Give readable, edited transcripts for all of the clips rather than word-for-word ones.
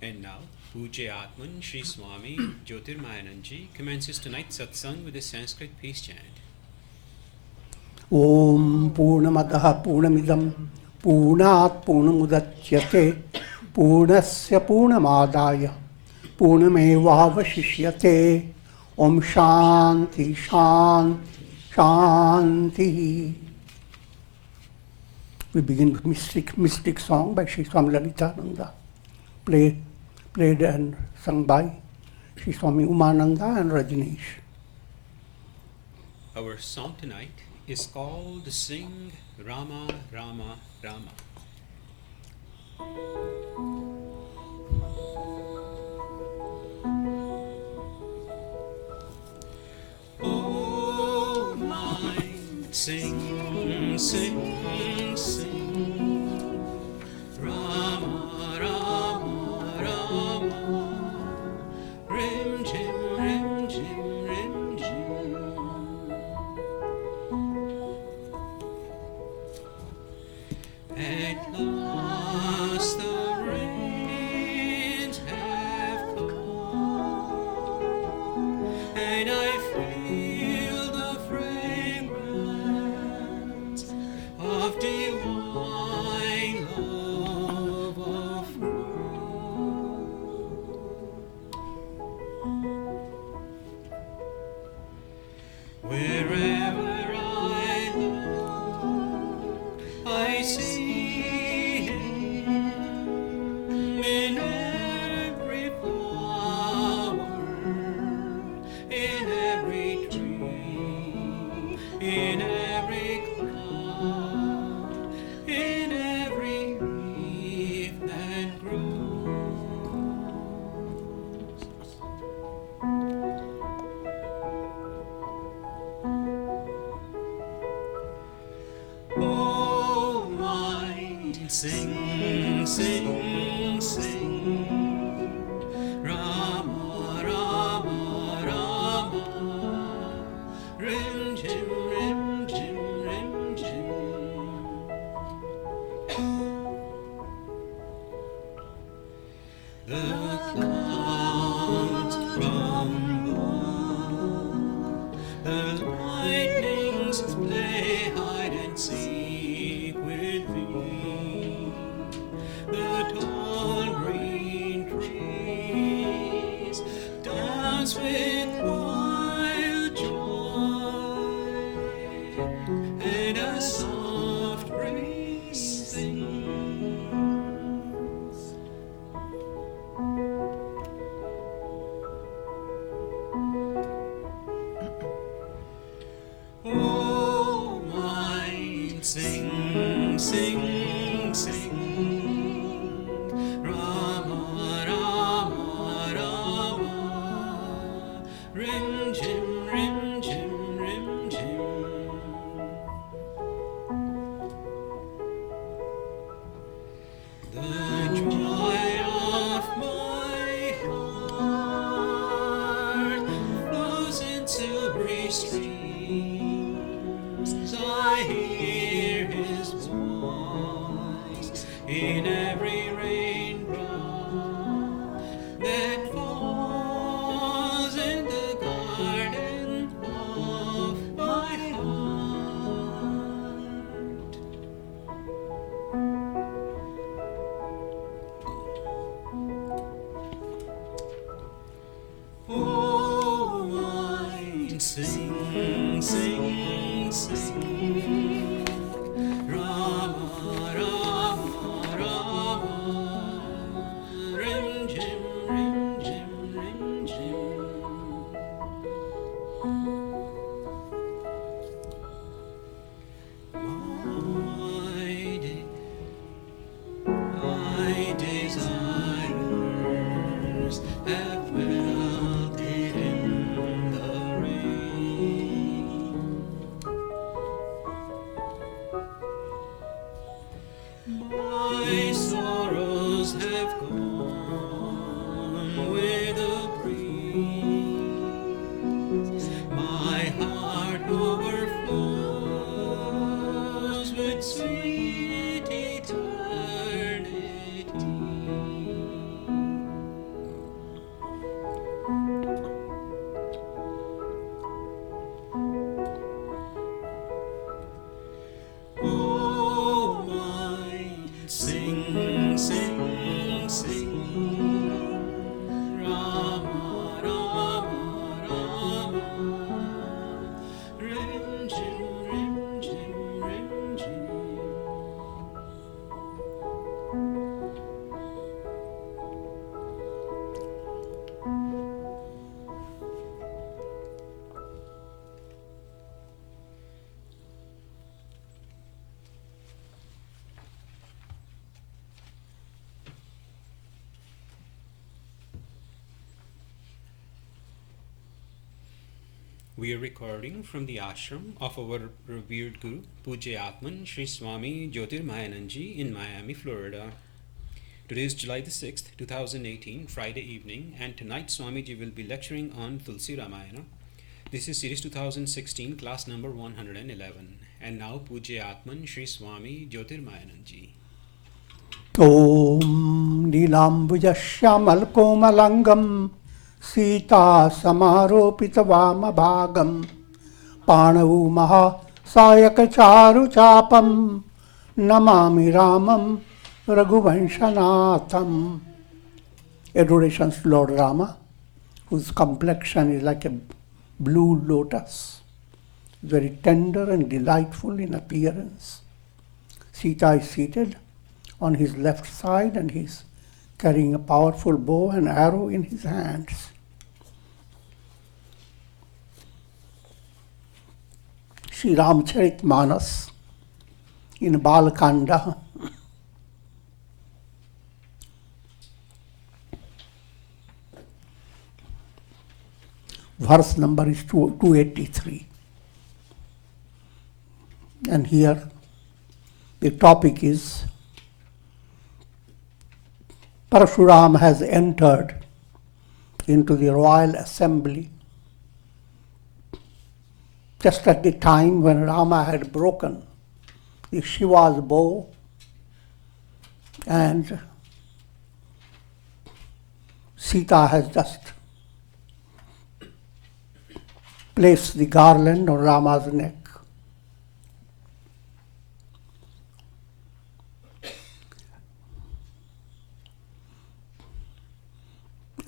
And now, Pujya Atman Sri Swami Jyotirmayananji commences tonight's satsang with a Sanskrit peace chant. Om Purnamadaha Purnamidam Purnat Purnamudachyate Purnasya Purnamadaya Purnamevavashishyate Om Shanti Shanti Shanti. We begin with mystic song by Sri Swami Lalitananda, played and sung by Sri Swami Umananda and Rajneesh. Our song tonight is called Sing Rama Rama Rama. Oh, mind, sing, sing, sing, Rama, Rama, Rama, Rim, Jim, Rim, Jim, Rim, Jim. At last the rains have come, and I feel the fragrance of divine love aflow. Wherever I look, I see Him in every flower, in every tree, in every cloud, in every leaf that grows. Oh, mind, sing, sing, sing, Rama, Rama, Rama, Rim, Jim, Rim, Jim, Rim, Jim. The clouds rumble, the lightnings play hide and seek with me. The tall green trees dance with wild joy, and a soft breeze sings. Oh, mind, sing, sing, sing, Rama, Rama, Rama, Rim, Jim, Rim, Jim, Rim, Jim. The joy of my heart flows in silvery streams. I hear His voice in every raindrop that falls in the garden of my heart. Oh, mind, sing, sing, sing, Rama, Rama, Rama, Rim, Jim, Rim, Jim, Rim, Jim. My desires have melted in the rain. We are recording from the ashram of our revered Guru, Pujya Atman Sri Swami Jyotirmayananji in Miami, Florida. Today is July the 6th, 2018, Friday evening, and tonight Swamiji will be lecturing on Tulsi Ramayana. This is series 2016, class number 111. And now Pujya Atman Sri Swami Jyotirmayananji. Om Nilambujasyyamal Komalangam Sita Samaropita Vamabhagam Panavu Maha Sayaka Charu Chapam Namami Ramam Raghuvanshanatham. Adorations to Lord Rama, whose complexion is like a blue lotus, very tender and delightful in appearance. Sita is seated on his left side and he's carrying a powerful bow and arrow in his hands. Sri Ramcharitmanas in Balakanda, verse number is 283. And here the topic is Parshuram has entered into the royal assembly just at the time when Rama had broken the Shiva's bow and Sita has just placed the garland on Rama's neck.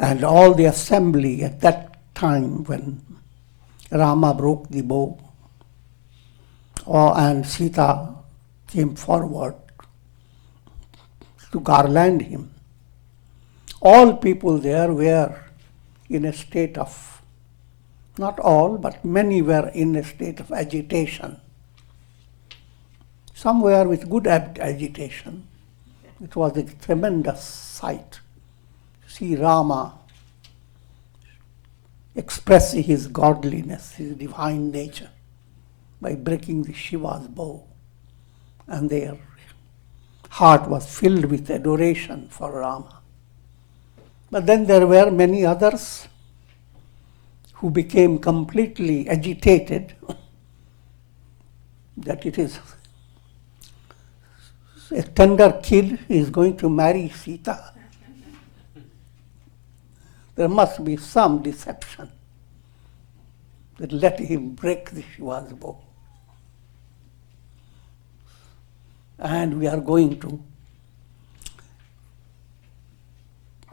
And all the assembly at that time when Rama broke the bow and Sita came forward to garland him, all people there were in a state of, not all, but many were in a state of agitation. Some were with good agitation. It was a tremendous sight. See Rama express his godliness, his divine nature by breaking the Shiva's bow. And their heart was filled with adoration for Rama. But then there were many others who became completely agitated that it is a tender kid is going to marry Sita. There must be some deception that let him break the Shiva's bow. And we are going to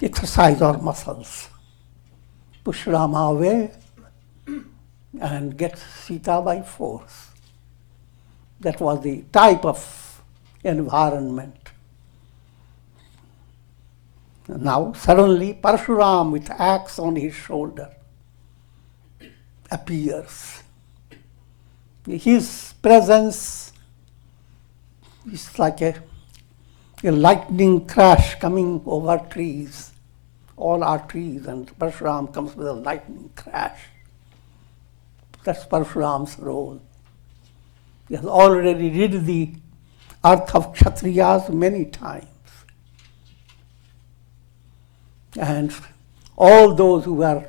exercise our muscles, push Rama away and get Sita by force. That was the type of environment. Now suddenly Parshuram with axe on his shoulder appears. His presence is like a lightning crash coming over trees. All are trees and Parshuram comes with a lightning crash. That's Parshuram's role. He has already rid the earth of Kshatriyas many times. And all those who were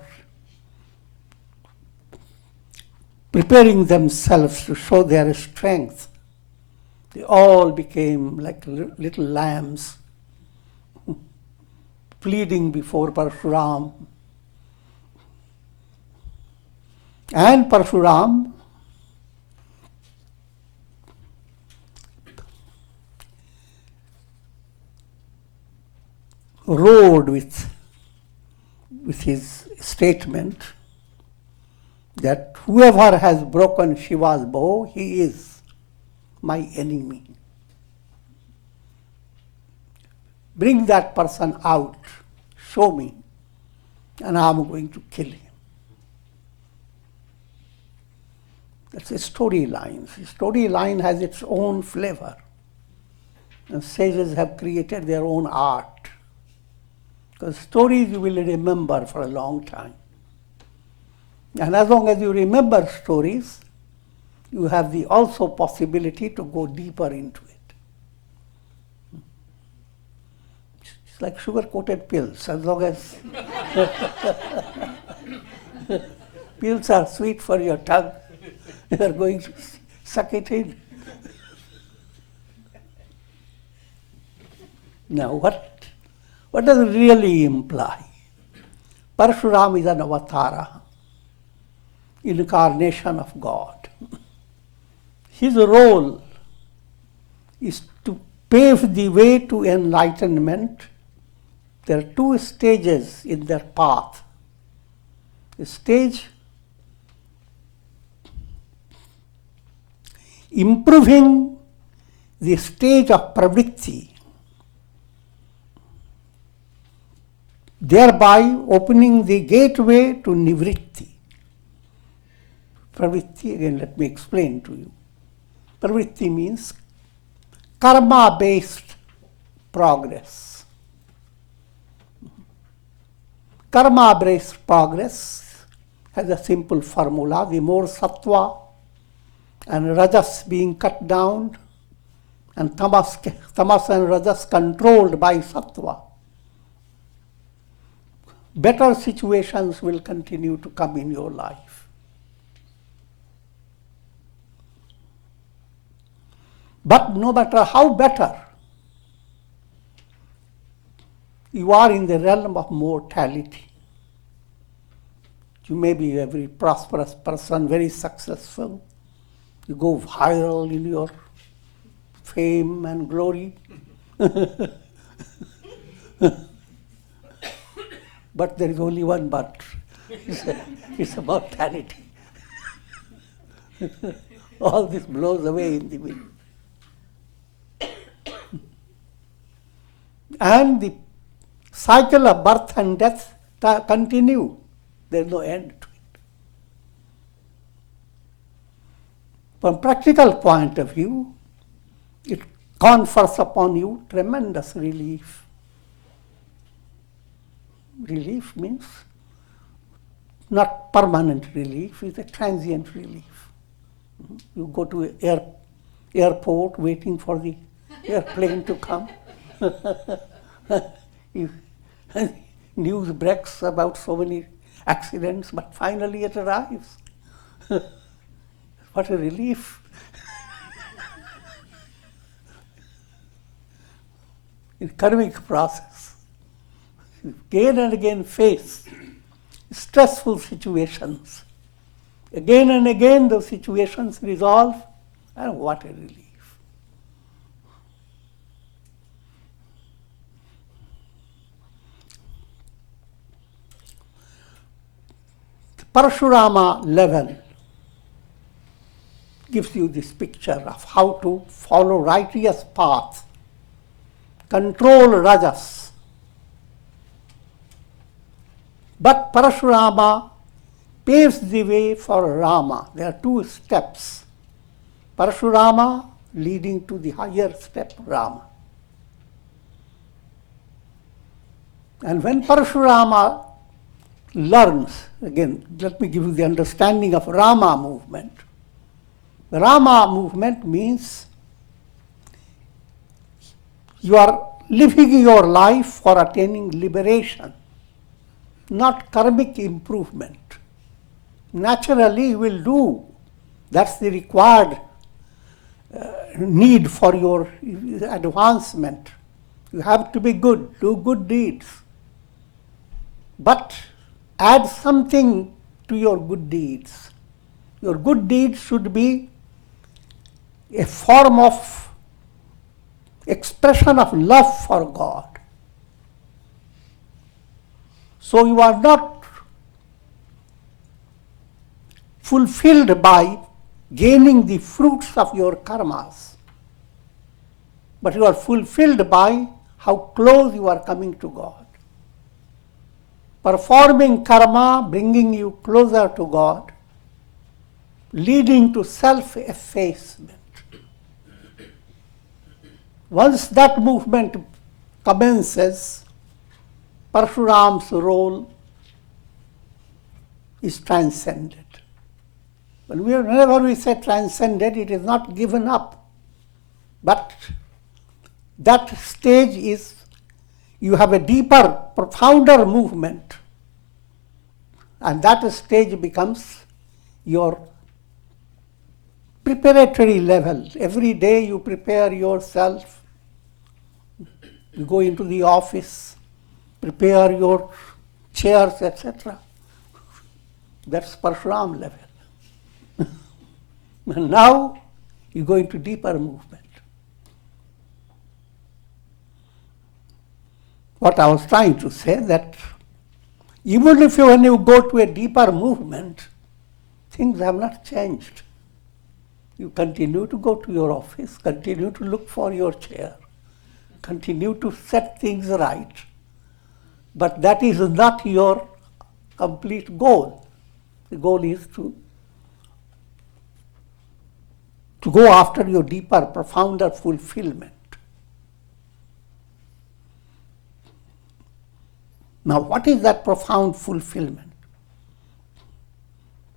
preparing themselves to show their strength, they all became like little lambs pleading before Parshuram. And Parshuram roared with his statement that whoever has broken Shiva's bow, he is my enemy. Bring that person out, show me, and I'm going to kill him. That's a storyline. The storyline has its own flavor. And sages have created their own art. Because stories you will remember for a long time. And as long as you remember stories, you have the also possibility to go deeper into it. It's like sugar-coated pills. As long as pills are sweet for your tongue, you are going to suck it in. Now, what does it really imply? Parshuram is an avatara, incarnation of God. His role is to pave the way to enlightenment. There are two stages in their path. A stage improving the stage of pravritti, thereby opening the gateway to nivritti. Pravritti, again, let me explain to you. Pravritti means karma-based progress. Karma-based progress has a simple formula. The more sattva and rajas being cut down and tamas and rajas controlled by sattva, better situations will continue to come in your life. But no matter how better, you are in the realm of mortality. You may be a very prosperous person, very successful. You go viral in your fame and glory. But there is only one but. It's about vanity. All this blows away in the wind. And the cycle of birth and death continue. There is no end to it. From practical point of view, it confers upon you tremendous relief. Relief means not permanent relief, it's a transient relief. You go to an airport waiting for the airplane to come. News breaks about so many accidents, but finally it arrives. What a relief. In karmic process, you again and again face stressful situations. Again and again those situations resolve, and what a relief. Parashurama level gives you this picture of how to follow righteous path, control rajas. But Parashurama paves the way for Rama. There are two steps. Parashurama leading to the higher step, Rama. And when Parashurama learns, again, let me give you the understanding of Rama movement. The Rama movement means you are living your life for attaining liberation, not karmic improvement. Naturally, you will do. That's the required need for your advancement. You have to be good, do good deeds. But add something to your good deeds. Your good deeds should be a form of expression of love for God. So you are not fulfilled by gaining the fruits of your karmas, but you are fulfilled by how close you are coming to God. Performing karma, bringing you closer to God, leading to self-effacement. Once that movement commences, Parshuram's role is transcended. But whenever we say transcended, it is not given up. But that stage is, you have a deeper, profounder movement. And that stage becomes your preparatory level. Every day you prepare yourself. You go into the office, prepare your chairs, etc. That's Parshuram level. And now you go into deeper movement. What I was trying to say, that even if when you go to a deeper movement, things have not changed. You continue to go to your office, continue to look for your chair, continue to set things right. But that is not your complete goal. The goal is to go after your deeper, profounder fulfillment. Now, what is that profound fulfillment?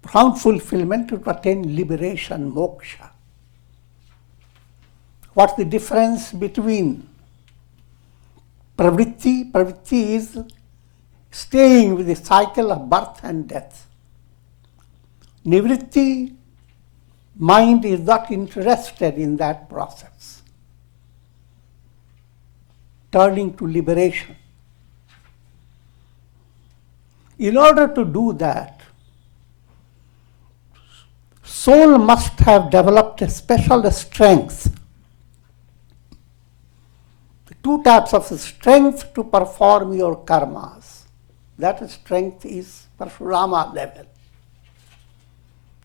Profound fulfillment to attain liberation, moksha. What's the difference between pravritti? Pravritti is staying with the cycle of birth and death. Nivritti, mind is not interested in that process. Turning to liberation. In order to do that, soul must have developed a special strength. Two types of strength to perform your karmas. That strength is Parshurama level.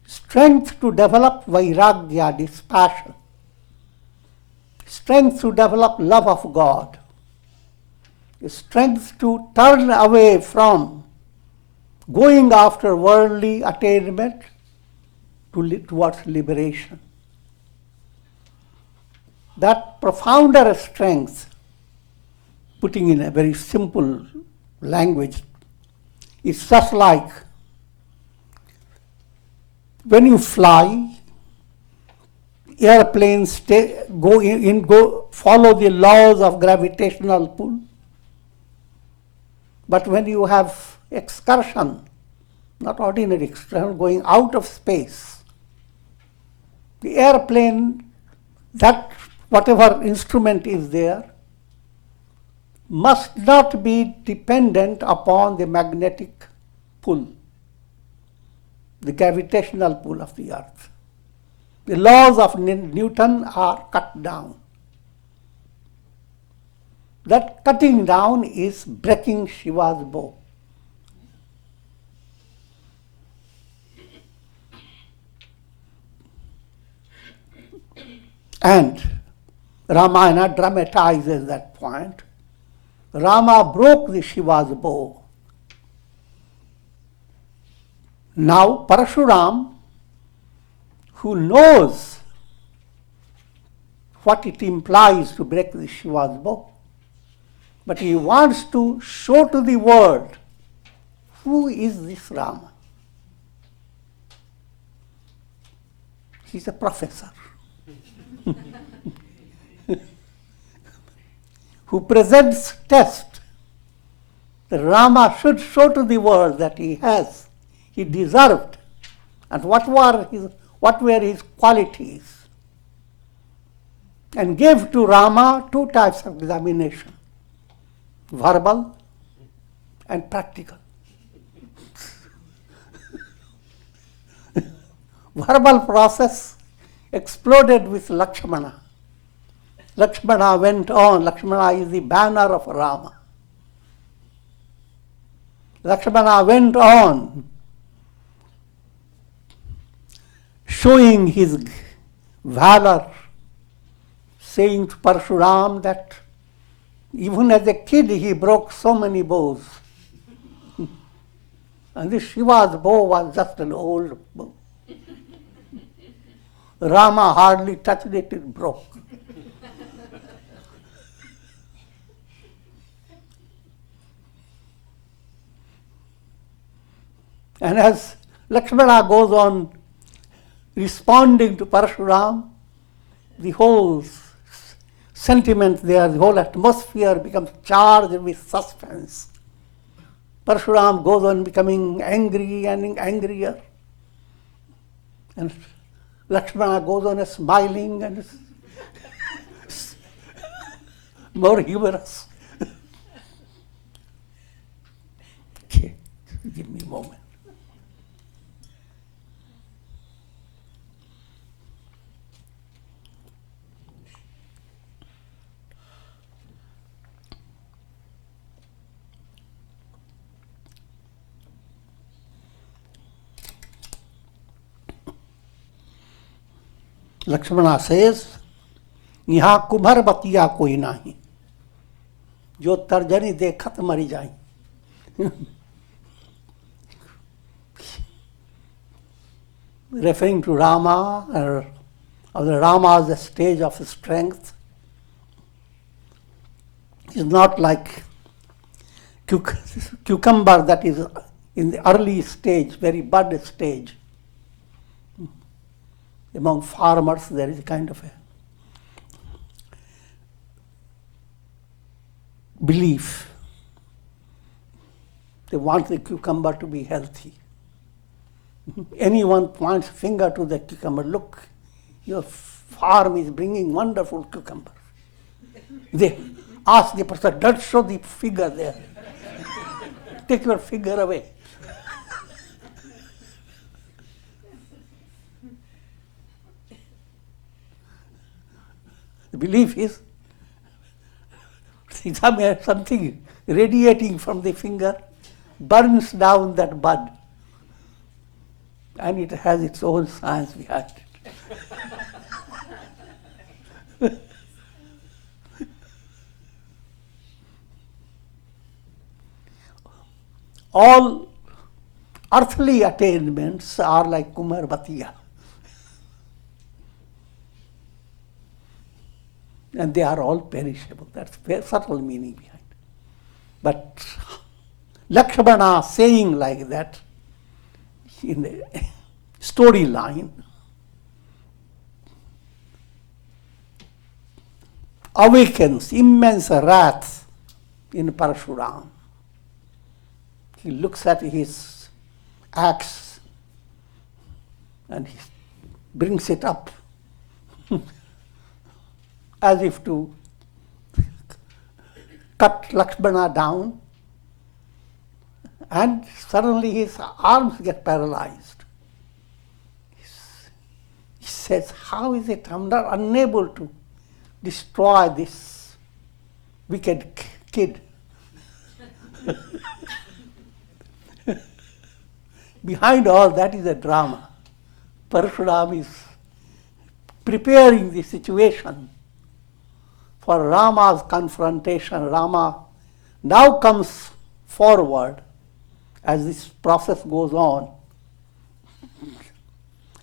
Strength to develop vairagya, dispassion. Strength to develop love of God. Strength to turn away from going after worldly attainment towards liberation. That profounder strength, putting in a very simple language, is just like when you fly, airplanes go follow the laws of gravitational pull. But when you have excursion, not ordinary excursion, going out of space, the airplane, that whatever instrument is there, must not be dependent upon the magnetic pull, the gravitational pull of the earth. The laws of Newton are cut down. That cutting down is breaking Shiva's bow. And Ramayana dramatizes that point. Rama broke the Shiva's bow. Now Parashuram, who knows what it implies to break the Shiva's bow, but he wants to show to the world, who is this Rama? He's a professor who presents test. The Rama should show to the world that he deserved, and what were his qualities, and gave to Rama two types of examination, verbal and practical. Verbal process exploded with Lakshmana. Lakshmana went on. Lakshmana is the banner of Rama. Lakshmana went on showing his valor, saying to Parshuram that even as a kid he broke so many bows. And this Shiva's bow was just an old bow. Rama hardly touched it, it broke. And as Lakshmana goes on responding to Parshuram, the whole sentiment there, the whole atmosphere becomes charged with suspense. Parshuram goes on becoming angry and angrier. And Lakshmana goes on smiling and more humorous. Okay, give me a moment. Lakshmana says, यहाँ कुम्हर बतिया कोई नहीं जो तर्जनी देखत मरी जाए. Referring to Rama, or the Rama as a stage of strength, is not like cucumber that is in the early stage, very bud stage. Among farmers, there is a kind of a belief. They want the cucumber to be healthy. Anyone points finger to the cucumber, look, your farm is bringing wonderful cucumbers. They ask the person, don't show the figure there. Take your finger away. The belief is something radiating from the finger burns down that bud, and it has its own science behind it. All earthly attainments are like Kumar Batiya. And they are all perishable. That's very subtle meaning behind it. But Lakshmana saying like that in the storyline awakens immense wrath in Parshuram. He looks at his axe and he brings it up as if to cut Lakshmana down, and suddenly his arms get paralyzed. He says, how is it I'm not unable to destroy this wicked kid? Behind all that is a drama. Parshuram is preparing the situation for Rama's confrontation. Rama now comes forward as this process goes on.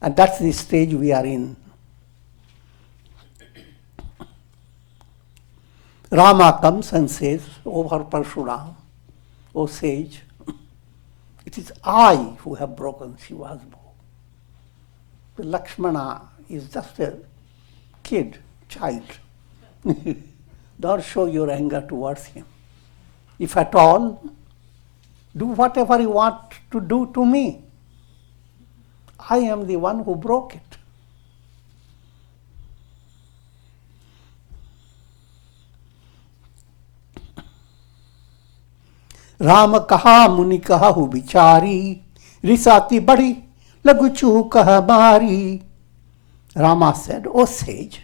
And that's the stage we are in. Rama comes and says over Parshuram, O sage, it is I who have broken Shiva's bow. The Lakshmana is just a kid, child. Don't show your anger towards him. If at all, do whatever you want to do to me. I am the one who broke it. Ram कहा मुनि कहु विचारी रिसाती बड़ी लघु कह मारी. Rama said, O sage,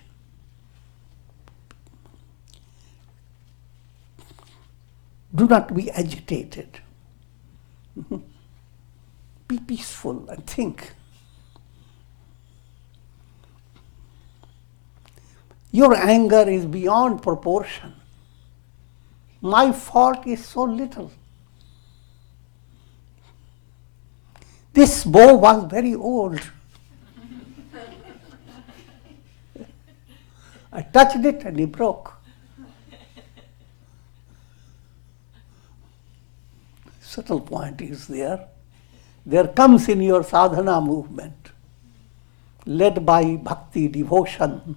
do not be agitated. Be peaceful and think. Your anger is beyond proportion. My fault is so little. This bow was very old. I touched it and it broke. Subtle point is there. there comes in your sadhana movement, led by bhakti, devotion,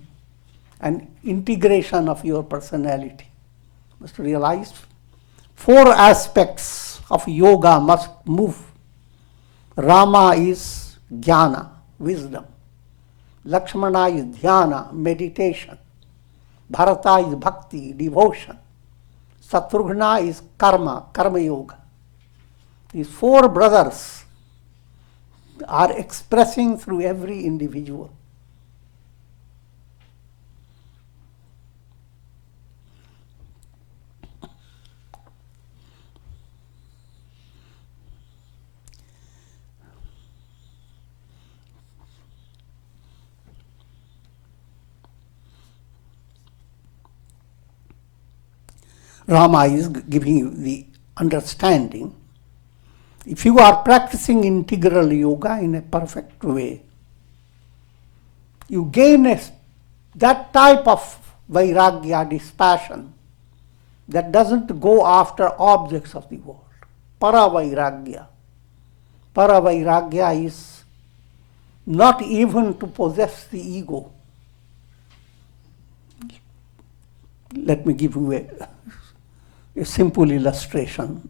and integration of your personality. You must realize 4 aspects of yoga must move. Rama is jnana, wisdom. Lakshmana is dhyana, meditation. Bharata is bhakti, devotion. Satrughna is karma, karma yoga. These 4 brothers are expressing through every individual. Rama is giving you the understanding. If you are practicing integral yoga in a perfect way, you gain that type of vairagya, dispassion, that doesn't go after objects of the world. Para-vairagya. Para-vairagya is not even to possess the ego. Let me give you a simple illustration.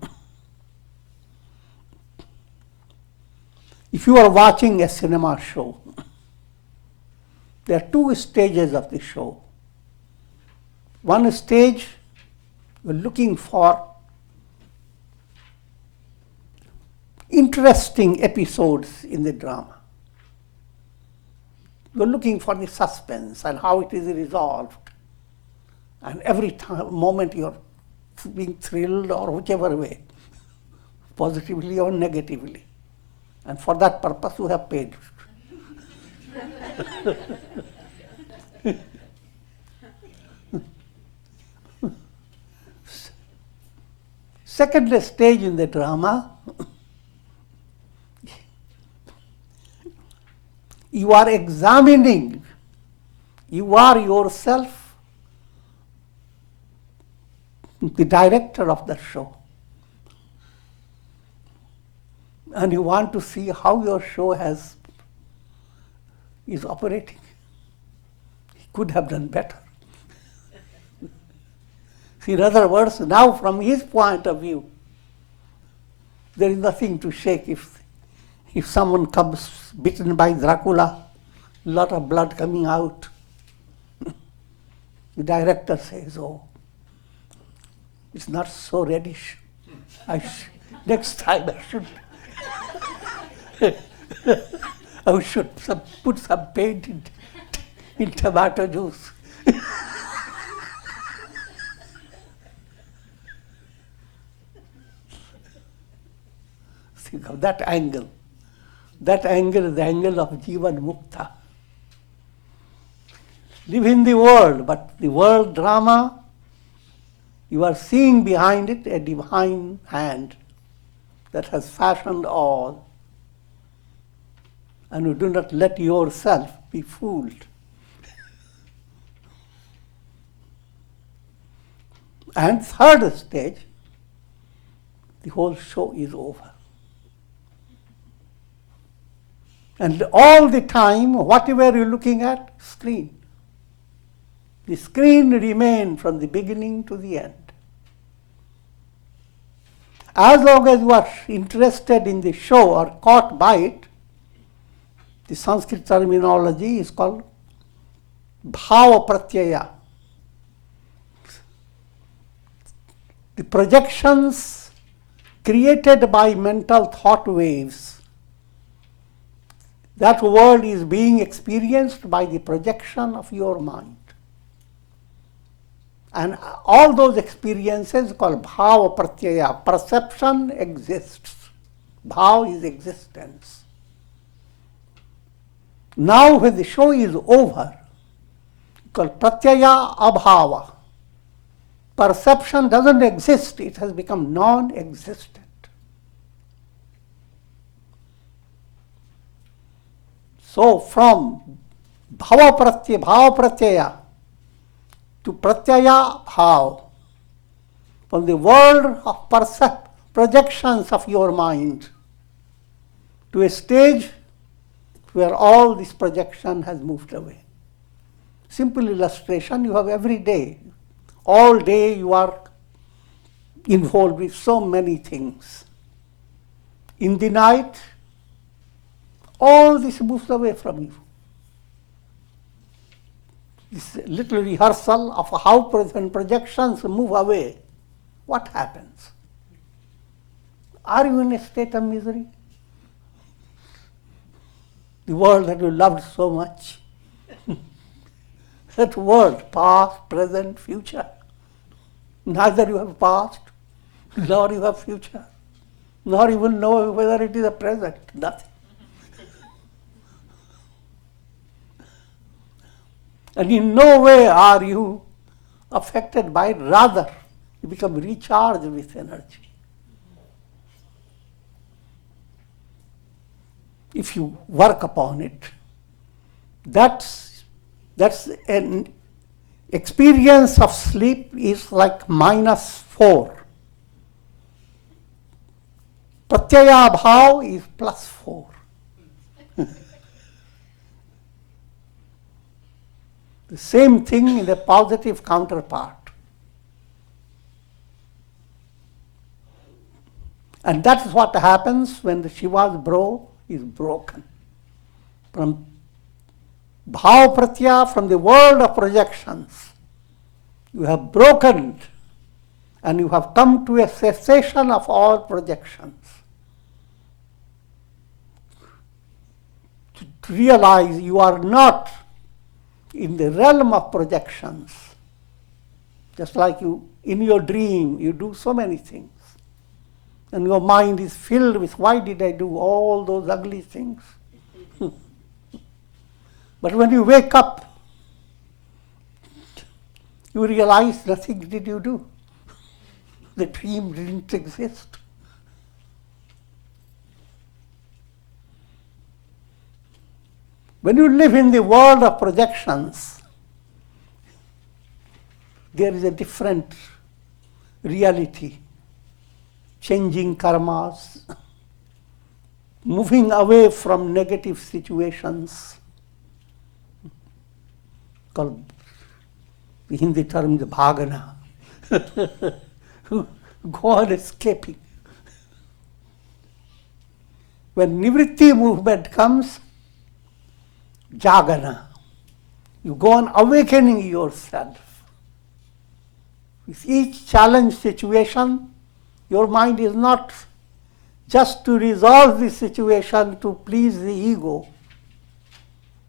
If you are watching a cinema show, there are 2 stages of the show. One stage, you're looking for interesting episodes in the drama. You're looking for the suspense and how it is resolved. And every moment you're being thrilled or whichever way, positively or negatively. And for that purpose you have paid. Second stage in the drama, you are examining, you are yourself the director of the show. And you want to see how your show is operating. He could have done better. In other words, now from his point of view, there is nothing to shake. If someone comes bitten by Dracula, a lot of blood coming out, the director says, oh, it's not so reddish. Next time I should put some paint in tomato juice. Think of that angle. That angle is the angle of Jivan Mukta. Live in the world, but the world drama, you are seeing behind it a divine hand that has fashioned all. And you do not let yourself be fooled. And third stage, the whole show is over. And all the time, whatever you're looking at, screen. The screen remains from the beginning to the end. As long as you are interested in the show or caught by it, the Sanskrit terminology is called bhava pratyaya. The projections created by mental thought waves. That world is being experienced by the projection of your mind. And all those experiences called bhava pratyaya. Perception exists. Bhava is existence. Now when the show is over, called pratyaya abhava. Perception doesn't exist, it has become non-existent. So from bhava pratyaya to pratyaya bhav, from the world of projections of your mind, to a stage where all this projection has moved away. Simple illustration, you have every day. All day you are involved with so many things. In the night, all this moves away from you. This little rehearsal of how when projections move away, what happens? Are you in a state of misery? The world that you loved so much. That world, past, present, future. Neither you have past, nor you have future, nor even know whether it is a present. Nothing. And in no way are you affected by it. Rather, you become recharged with energy. If you work upon it, that's an experience of sleep is like -4. Pratyaya bhav is +4. The same thing in the positive counterpart. And that's what happens when the Shiva's bow is broken. From bhav pratya, from the world of projections, you have broken and you have come to a cessation of all projections. To realize you are not in the realm of projections. Just like you, in your dream, you do so many things. And your mind is filled with, why did I do all those ugly things? But when you wake up, you realize nothing did you do. The dream didn't exist. When you live in the world of projections, there is a different reality, changing karmas, moving away from negative situations, called the Hindi term the bhagana, go on escaping. When nivritti movement comes, jagana, you go on awakening yourself. With each challenge situation, your mind is not just to resolve the situation to please the ego,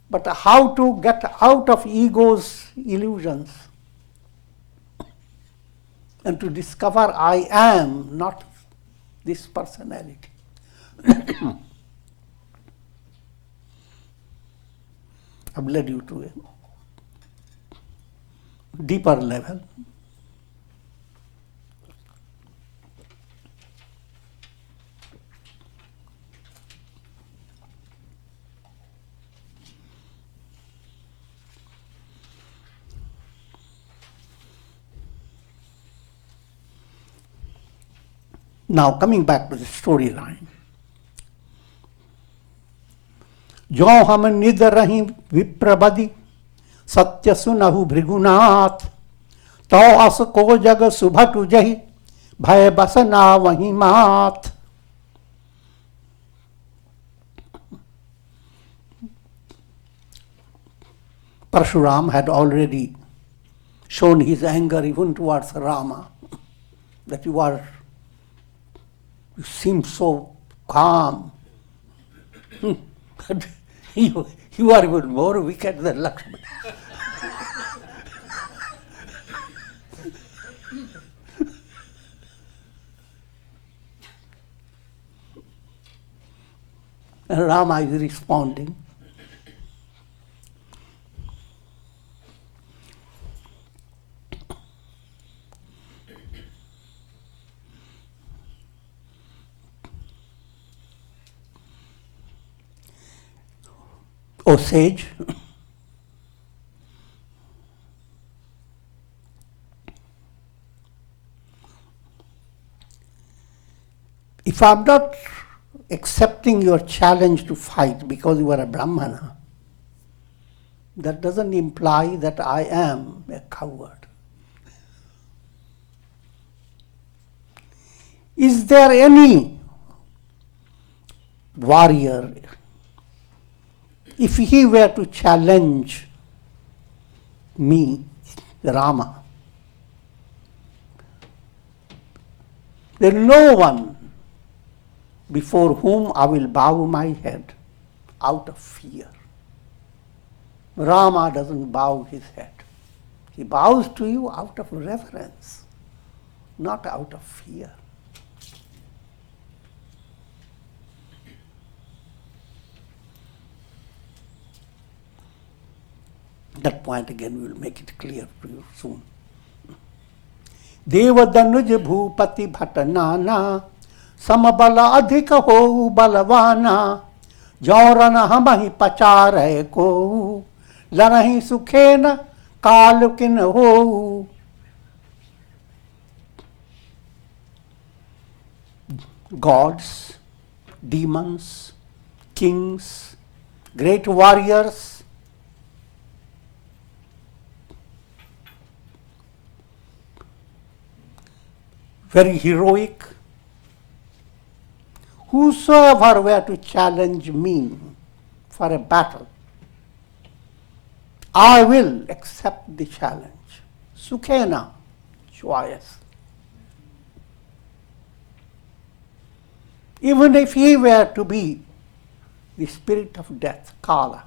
but how to get out of ego's illusions and to discover I am not this personality. I've led you to a deeper level. Now, coming back to the storyline. जो हम निद रही विप्रबदि सत्य सुनहु भृगुनाथ तो अस को जग सुभटु जहि भय बसना वही मात. Parshuram had already shown his anger even towards Rama, that you seem so calm. But you are even more wicked than Lakshmana. And Rama is responding. O sage, if I'm not accepting your challenge to fight because you are a Brahmana, that doesn't imply that I am a coward. Is there any warrior, if he were to challenge me, Rama, there is no one before whom I will bow my head out of fear. Rama doesn't bow his head. He bows to you out of reverence, not out of fear. That point again we will make it clear to you soon. देवदनुज Bhupathi भट नाना समबल अधिक हो बलवाना जौरन हम ही पचार को लनहि सुखेन काल किन हो. Gods, demons, kings, great warriors, very heroic. Whosoever were to challenge me for a battle, I will accept the challenge. Sukhena, joyous. Even if he were to be the spirit of death, Kala.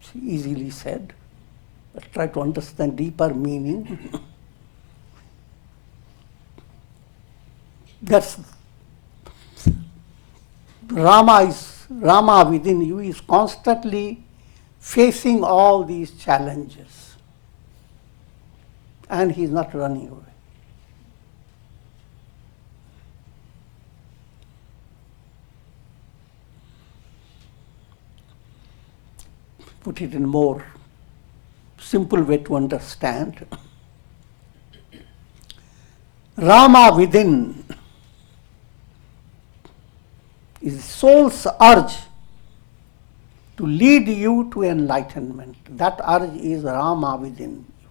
It's easily said. Let's try to understand deeper meaning. That's Rama within you is constantly facing all these challenges. And he's not running away. Put it in more simple way to understand. Rama within is soul's urge to lead you to enlightenment. That urge is Rama within you.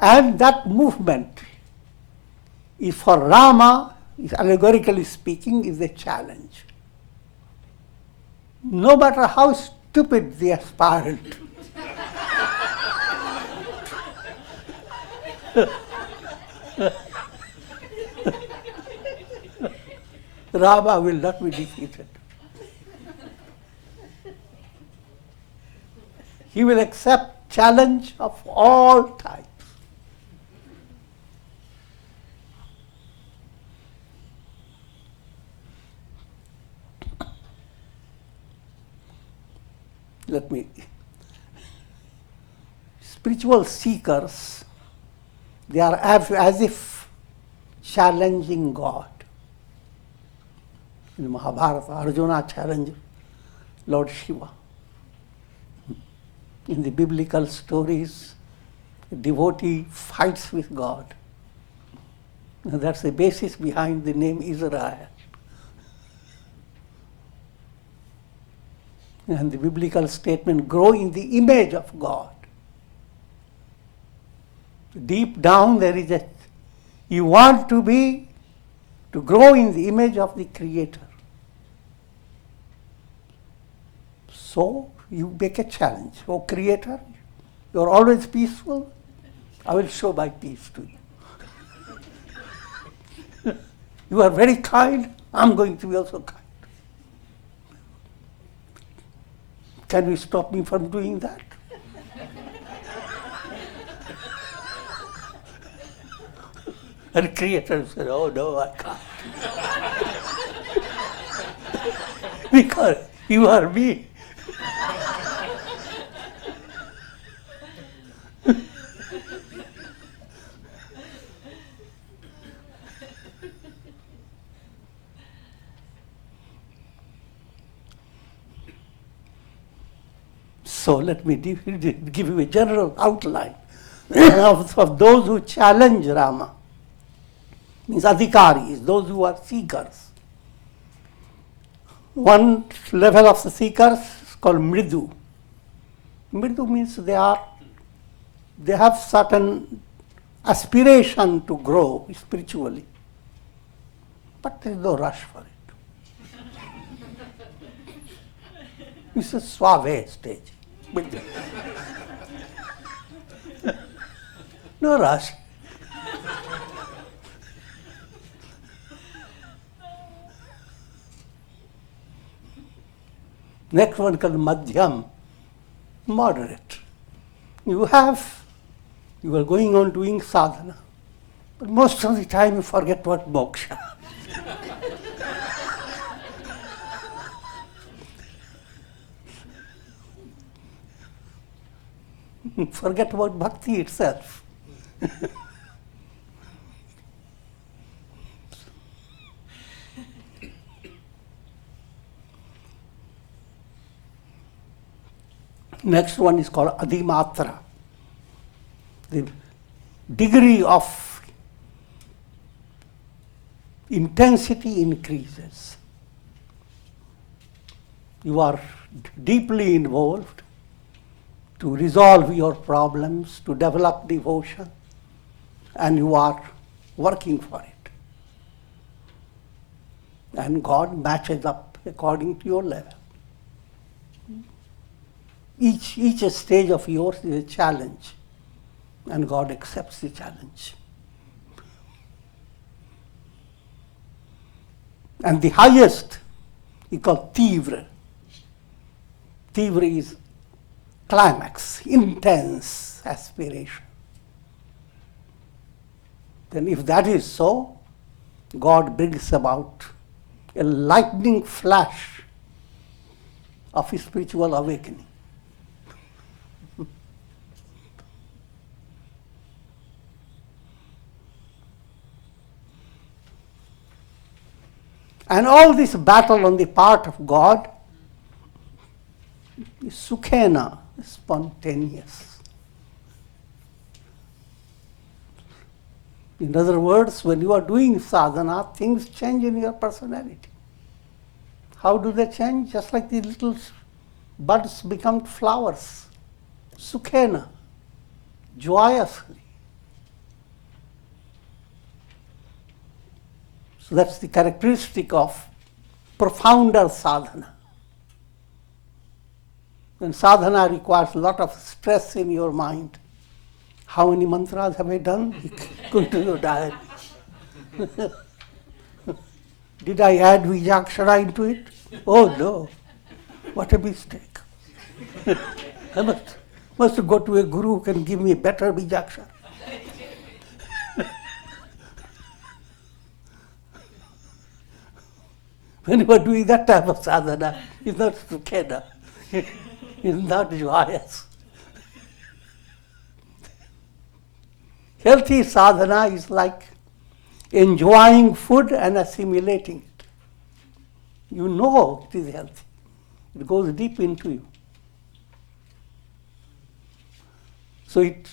And that movement is for Rama, is allegorically speaking, is a challenge. No matter how stupid the aspirant, Rama will not be defeated. He will accept challenge of all types. Let me. Spiritual seekers, they are as if challenging God. In Mahabharata, Arjuna challenged Lord Shiva. In the biblical stories, a devotee fights with God. And that's the basis behind the name Israel. And the biblical statement, grow in the image of God. Deep down there is you want to grow in the image of the Creator. So you make a challenge. Oh Creator, you are always peaceful. I will show my peace to you. You are very kind. I'm going to be also kind. Can you stop me from doing that? And the Creator said, oh no, I can't. Because you are me. So let me give you a general outline of those who challenge Rama. means adhikaris, those who are seekers. One level of the seekers is called mridu. Mridu means they have certain aspiration to grow spiritually, but there is no rush for it. It's a suave stage. No rush. Next one called madhyam, moderate. You are going on doing sadhana, but most of the time you forget what moksha. Forget about bhakti itself. Next one is called adhimatra. The degree of intensity increases. You are deeply involved to resolve your problems, to develop devotion, and you are working for it. And God matches up according to your level. Each stage of yours is a challenge, and God accepts the challenge. And the highest is called tivra. Tivra is climax, intense aspiration. Then if that is so, God brings about a lightning flash of spiritual awakening. And all this battle on the part of God is sukhena, spontaneous. In other words, when you are doing sadhana, things change in your personality. How do they change? Just like the little buds become flowers. Sukhena, joyously. So that's the characteristic of profounder sadhana. When sadhana requires a lot of stress in your mind, how many mantras have I done? Go to your diary. Did I add Vijakshara into it? Oh no, what a mistake. I must go to a guru who can give me better Vijakshara. When you are doing that type of sadhana, it's not sukhena, it's not joyous. Healthy sadhana is like enjoying food and assimilating it. You know it is healthy. It goes deep into you. So it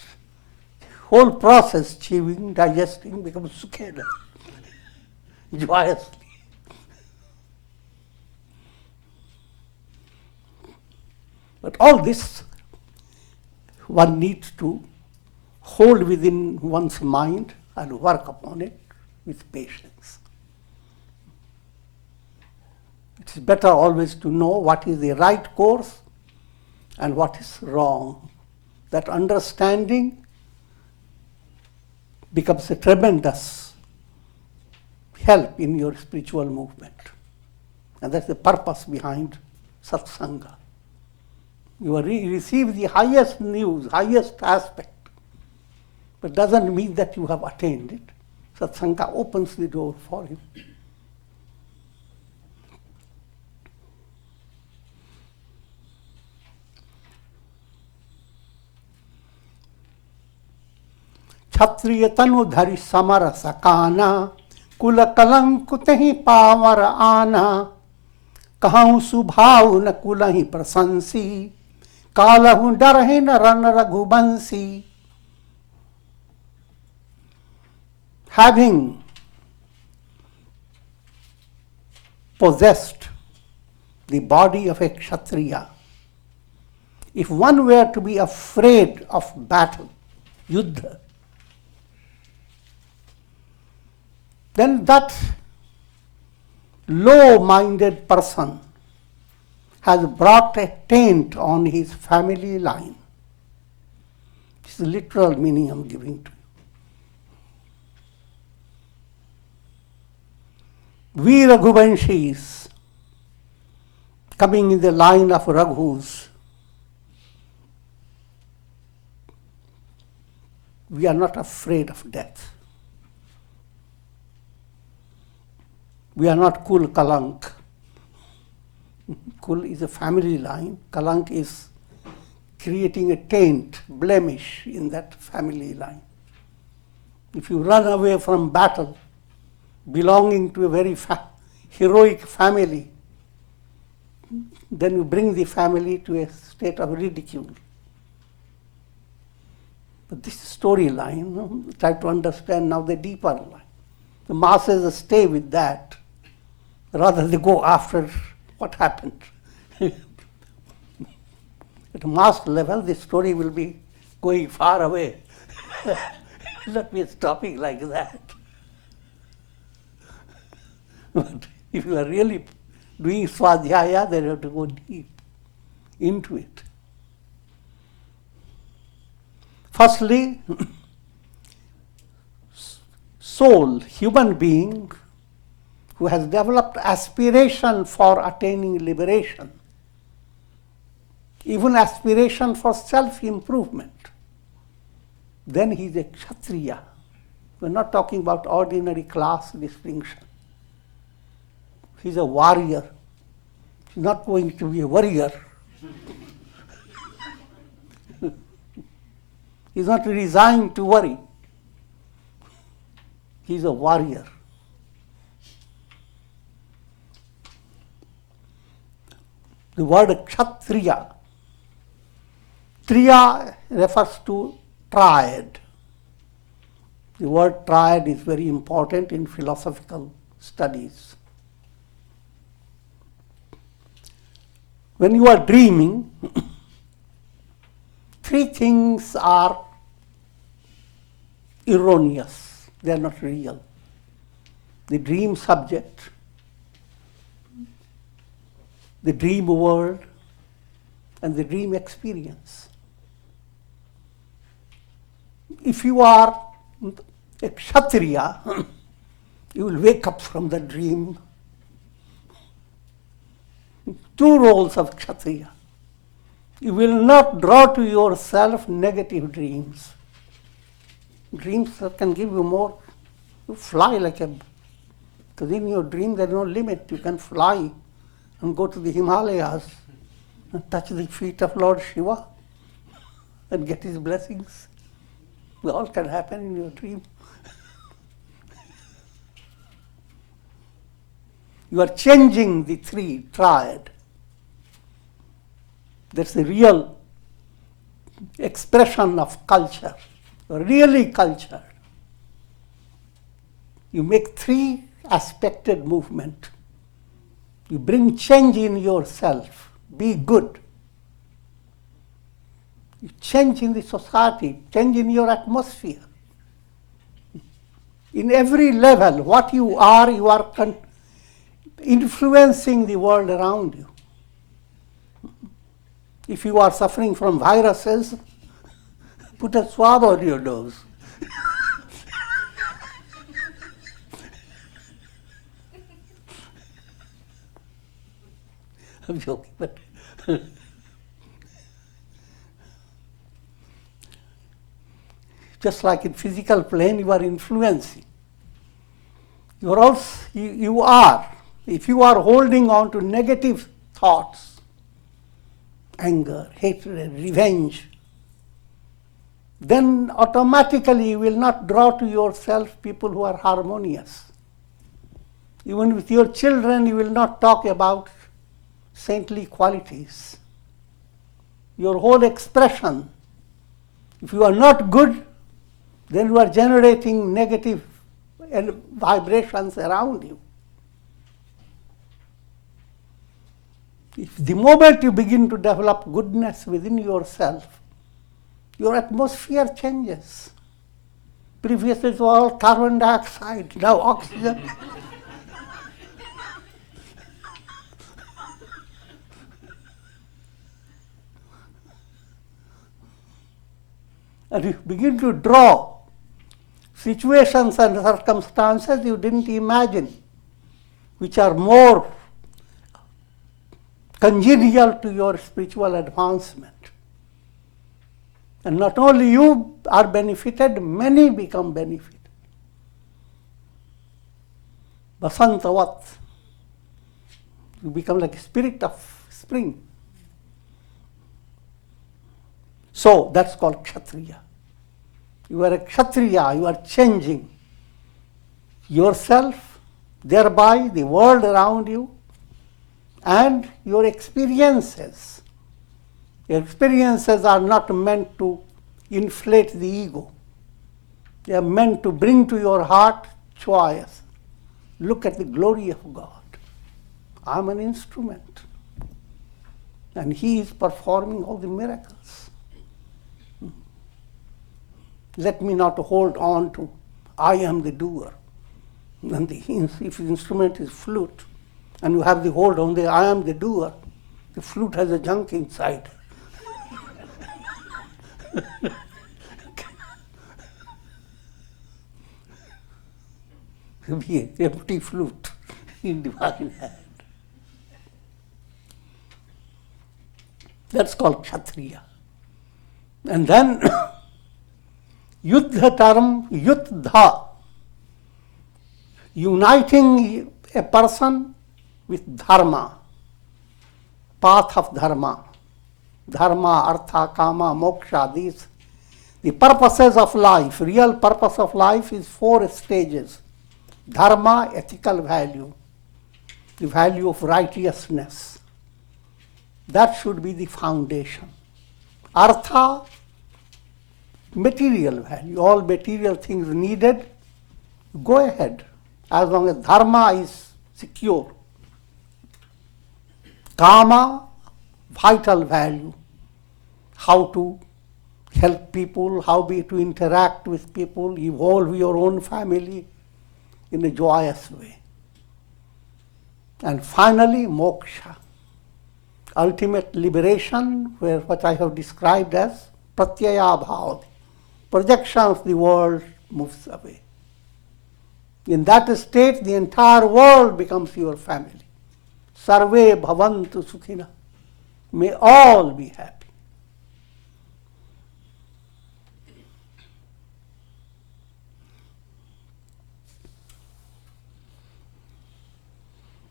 whole process, chewing, digesting, becomes sukhena, joyously. But all this one needs to hold within one's mind and work upon it with patience. It is better always to know what is the right course and what is wrong. That understanding becomes a tremendous help in your spiritual movement. And that's the purpose behind satsanga. You receive the highest news, highest aspect, but doesn't mean that you have attained it. Satsanga opens the door for you. क्षत्रिय तनु धरि summer सकाना कुल कलंक तहि power आना कहूँ सुभाव न कुलहि प्रशंसी कालहु डरहि न run रघुबंसी. Having possessed the body of a Kshatriya, if one were to be afraid of battle, yuddha, then that low-minded person has brought a taint on his family line. This is the literal meaning I'm giving to you. We Raghuvanshis, coming in the line of Raghus, we are not afraid of death. We are not Kul Kalank. Kul is a family line. Kalank is creating a taint, blemish in that family line. If you run away from battle, belonging to a very heroic family, then you bring the family to a state of ridicule. But this storyline, try to understand now the deeper line. The masses stay with that, rather they go after what happened. At mass level, the story will be going far away. It will not be stopping like that. But if you are really doing swadhyaya, then you have to go deep into it. Firstly, soul, human being, who has developed aspiration for attaining liberation, even aspiration for self-improvement, then he is a Kshatriya. We're not talking about ordinary class distinction. He's a warrior. He's not going to be a warrior. He's not resigned to worry. He's a warrior. The word Kshatriya, Triya refers to triad. The word triad is very important in philosophical studies. When you are dreaming, three things are erroneous. They are not real. The dream subject, the dream world, and the dream experience. If you are a Kshatriya, you will wake up from the dream. Two roles of Kshatriya. You will not draw to yourself negative dreams. Dreams that can give you more. You fly like a, because in your dream there is no limit. You can fly and go to the Himalayas and touch the feet of Lord Shiva and get his blessings. All can happen in your dream. You are changing the three triad. That's the real expression of culture. You are really cultured. You make three aspected movement. You bring change in yourself. Be good. You change in the society, change in your atmosphere. In every level, what you are influencing the world around you. If you are suffering from viruses, put a swab on your nose. I'm joking, but just like in physical plane, you are influencing. You are. If you are holding on to negative thoughts, anger, hatred, revenge, then automatically you will not draw to yourself people who are harmonious. Even with your children, you will not talk about saintly qualities. Your whole expression, if you are not good, then you are generating negative vibrations around you. If the moment you begin to develop goodness within yourself, your atmosphere changes. Previously it was all carbon dioxide, now oxygen. And you begin to draw situations and circumstances you didn't imagine, which are more congenial to your spiritual advancement. And not only you are benefited, many become benefited. Basantavat. You become like a spirit of spring. So that's called Kshatriya. You are a Kshatriya, you are changing yourself, thereby the world around you, and your experiences. Your experiences are not meant to inflate the ego. They are meant to bring to your heart joyous. Look at the glory of God. I'm an instrument. And He is performing all the miracles. Let me not hold on to, I am the doer. And if the instrument is flute, and you have the hold on the I am the doer, the flute has a junk inside. Be an empty flute in divine hand. That's called Kshatriya. And then Yuddha term, Yuddha, uniting a person with dharma, path of dharma, dharma, artha, kama, moksha, these, the purposes of life, real purpose of life is 4 stages. Dharma, ethical value, the value of righteousness. That should be the foundation. Artha, material value, all material things needed, go ahead, as long as dharma is secure. Kama, vital value, how to help people, how to interact with people, evolve your own family in a joyous way. And finally, moksha, ultimate liberation, where what I have described as pratyaya bhav, projection of the world moves away. In that state, the entire world becomes your family. Sarve bhavantu sukhina. May all be happy.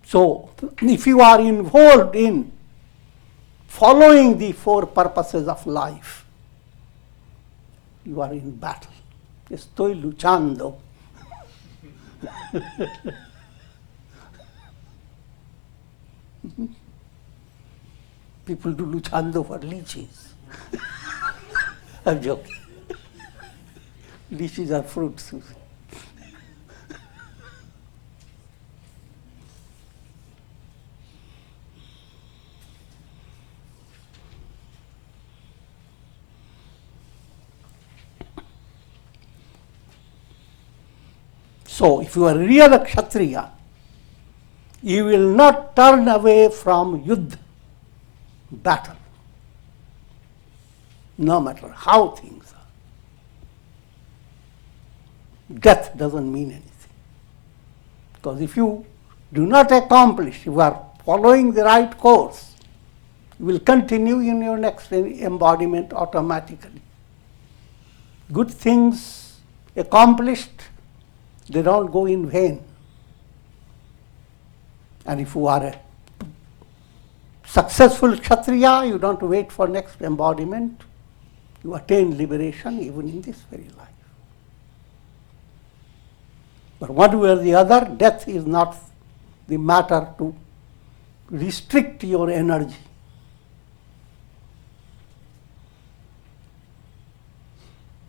So, if you are involved in following the 4 purposes of life, you are in battle. Estoy luchando. People do luchando for lychees. I'm joking. Lychees are fruits. So, if you are a real Kshatriya, you will not turn away from yuddha, battle, no matter how things are. Death doesn't mean anything. Because if you do not accomplish, you are following the right course, you will continue in your next embodiment automatically. Good things accomplished, they don't go in vain. And if you are a successful Kshatriya, you don't wait for next embodiment. You attain liberation even in this very life. But one way or the other, death is not the matter to restrict your energy.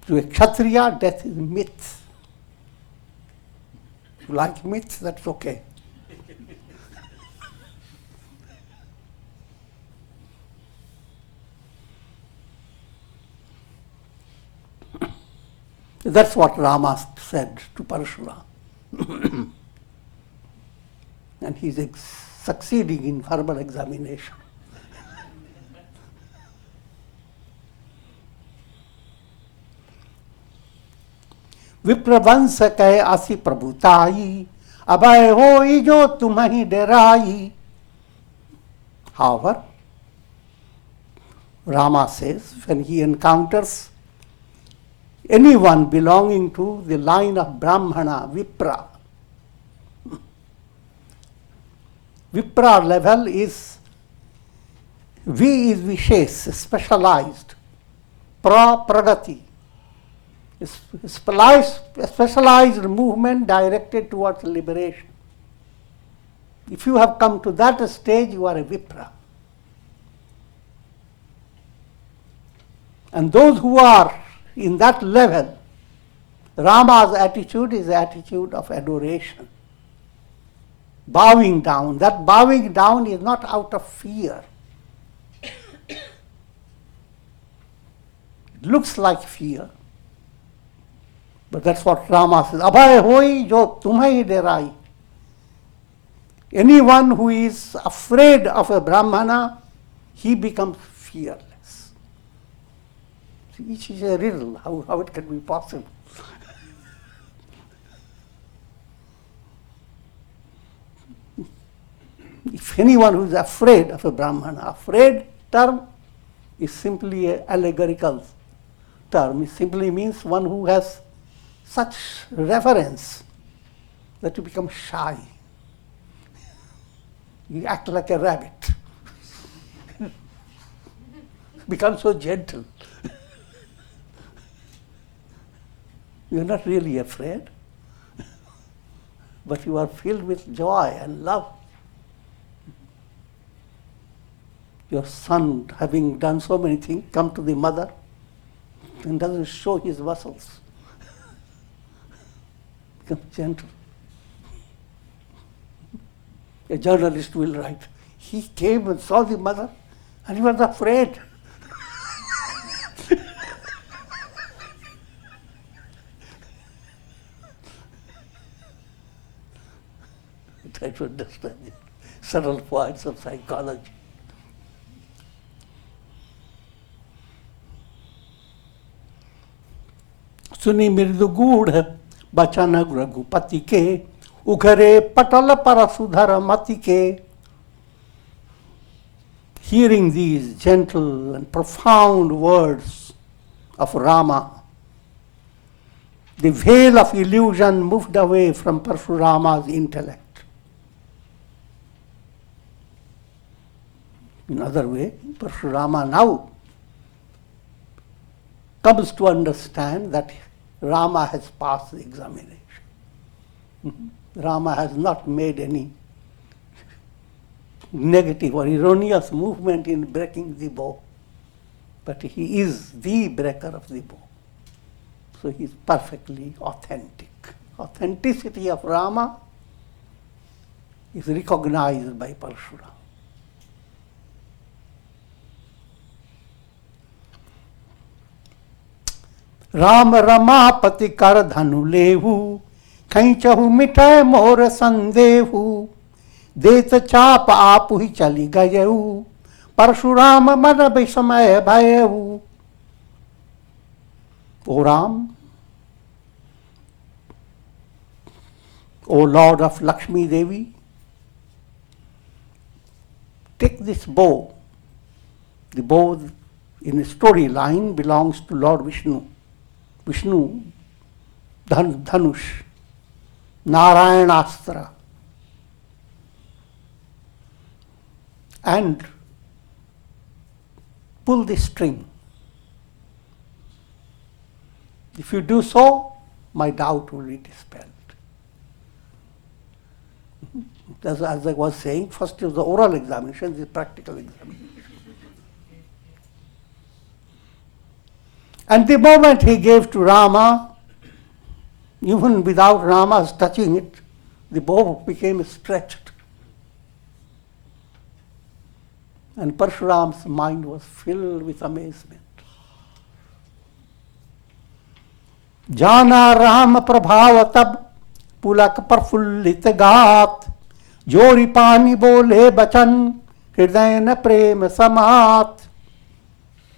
To a Kshatriya, death is myth. You like myths, that's okay. That's what Rama said to Parashurama. And he's succeeding in verbal examination. विप्रवंश कहे आसी प्रभुताई अभय होई जो तुम्हि डराई. However, Rama says when he encounters anyone belonging to the line of Brahmana, Vipra, Vipra level is V is Vishesh, specialized, Pragati, specialized movement directed towards liberation. If you have come to that stage, you are a Vipra. And those who are in that level, Rama's attitude is the attitude of adoration. Bowing down. That bowing down is not out of fear. It looks like fear. But that's what Rama says. Abhay hoi jo tumhai derai. Anyone who is afraid of a Brahmana, he becomes fearless. Which is a riddle, how it can be possible. If anyone who is afraid of a Brahmana, afraid term is simply an allegorical term. It simply means one who has such reverence that you become shy. You act like a rabbit. Become so gentle. You're not really afraid, but you are filled with joy and love. Your son, having done so many things, come to the mother and doesn't show his muscles. Become gentle. A journalist will write, he came and saw the mother and he was afraid. Try to understand the subtle points of psychology. सुनी मृदु गूढ़ बचन रघुपति के उघरे पटल पर सुधर मति के. Hearing these gentle and profound words of Rama, the veil of illusion moved away from Parashurama's intellect. In other way, Parashurama now comes to understand that Rama has passed the examination. Rama has not made any negative or erroneous movement in breaking the bow, but he is the breaker of the bow. So he is perfectly authentic. Authenticity of Rama is recognized by Parashurama. Ram Ramapati कर धनु लेहु खैचहु मिठय मोर संदेहु देत चाप आपु ही चली गयहु परशुराम मन विस्मय भयहु. O Ram, O Lord of Lakshmi Devi, take this bow. The bow in a storyline belongs to Lord Vishnu. Vishnu, Dhanush, Narayanastra, and pull the string. If you do so, my doubt will be dispelled. As I was saying, first is the oral examination, the practical examination. And the moment he gave to Rama, even without Rama's touching it, the bow became stretched. And Parshuram's mind was filled with amazement. जाना राम प्रभाव तब पुलक प्रफुल्लित गात, जोरी पानी बोले बचन हृदय न प्रेम समात.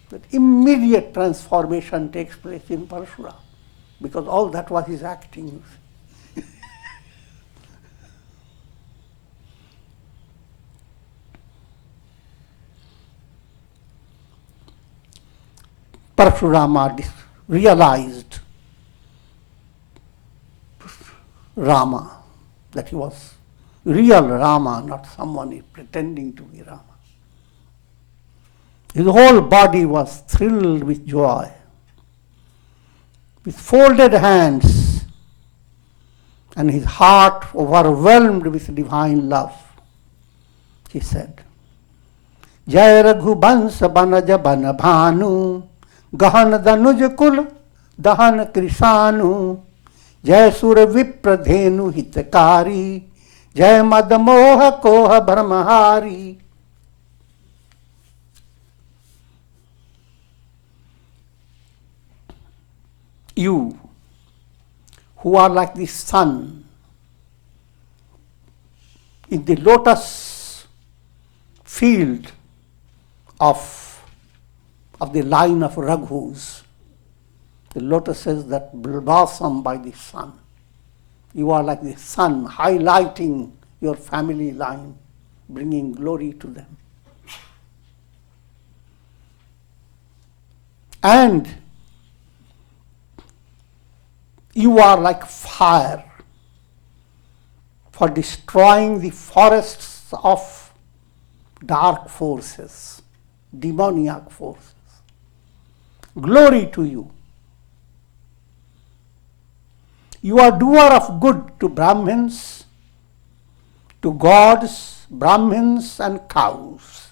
That immediate transformation takes place in Parashurama, because all that was his acting. Parashurama realized Rama, that he was real Rama, not someone pretending to be Rama. His whole body was thrilled with joy. With folded hands and his heart overwhelmed with divine love, he said, Jai Raghubans Banaj Ban Bhanu, Gahan Danuj Kul Dahan Krisanu, Jai Sur Vipra Dhenu Hitakari, Jai Madamoha Koha Brahmahari. You, who are like the sun in the lotus field of the line of Raghus, the lotuses that blossom by the sun. You are like the sun, highlighting your family line, bringing glory to them. And you are like fire for destroying the forests of dark forces, demoniac forces. Glory to you. You are doer of good to Brahmins, to gods, Brahmins and cows.